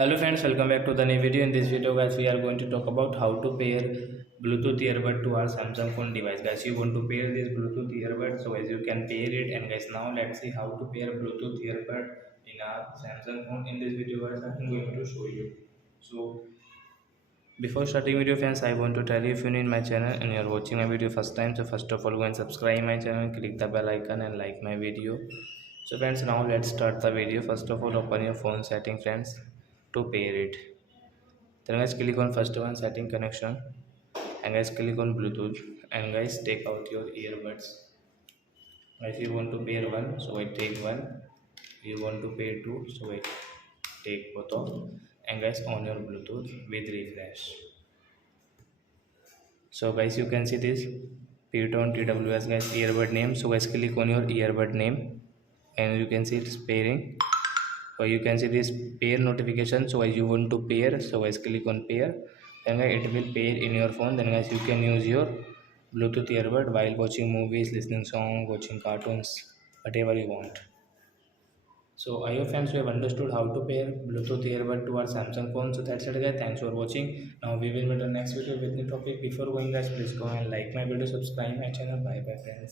Hello friends, welcome back to the new video. In this video guys, we are going to talk about how to pair Bluetooth earbud to our Samsung phone device. Guys, you want to pair this Bluetooth earbud, so as you can pair it. And guys, now let's see how to pair Bluetooth earbud in our Samsung phone. In this video guys, I'm going to show you. So before starting video friends, I want to tell you, if you're new in my channel and you're watching my video first time, so first of all go and subscribe my channel, click the bell icon and like my video. So friends, now let's start the video. First of all, open your phone setting friends to pair it. Then guys, click on first one, setting connection, and guys click on Bluetooth, and guys take out your earbuds. If you want to pair one, so I take one. You want to pair two, so I take both of, and guys on your Bluetooth with refresh. So guys, you can see this Piton TWS guys earbud name. So guys, click on your earbud name, and you can see it's pairing. So you can see this pair notification. So as you want to pair, so guys click on pair, then guys it will pair in your phone. Then guys you can use your Bluetooth earbud while watching movies, listening song, watching cartoons, whatever you want. So I hope friends you have understood how to pair Bluetooth earbud to our Samsung phone. So that's it guys, thanks for watching. Now we will meet on next video with new topic. Before going guys, please go and like my video, subscribe my channel. Bye bye friends.